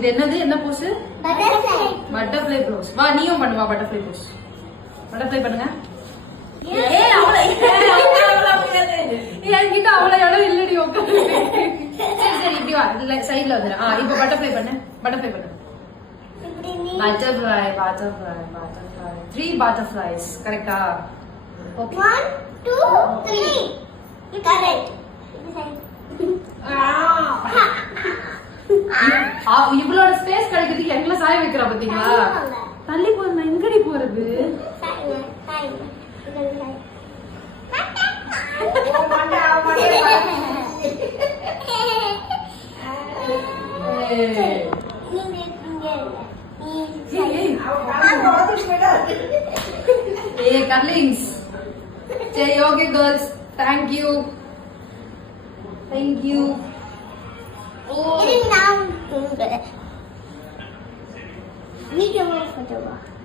இது என்னது? என்ன போஸ்? பட்டர்ஃப்ளை. பட்டர்ஃப்ளை போஸ். வா நீயும் பண்ணுவா பட்டர்ஃப்ளை போஸ். பட்டர்ஃப்ளை பண்ணுங்க. ஏய் அவளை என்கிட்ட அவ்வளோ இடம் இல்லடி உட்காந்து. சரி சரி இப்படி வா, சைட்ல வந்துடு. இப்போ பட்டர்ஃப்ளை பண்ணு. பட்டர்ஃப்ளை பண்ணு. Butterfly, butterfly, butterfly. 3 butterflies. Correct? Okay. 1, 2, 3. Correct. இவளோட ஸ்பேஸ் கிடைக்கிறதுக்கு எங்களை சாய வைக்கிறா பாத்தீங்களா? தள்ளி போறேன். எங்கடி போறது? Hey, Carlings. Say okay, girls. Thank you. Thank you. Video photo.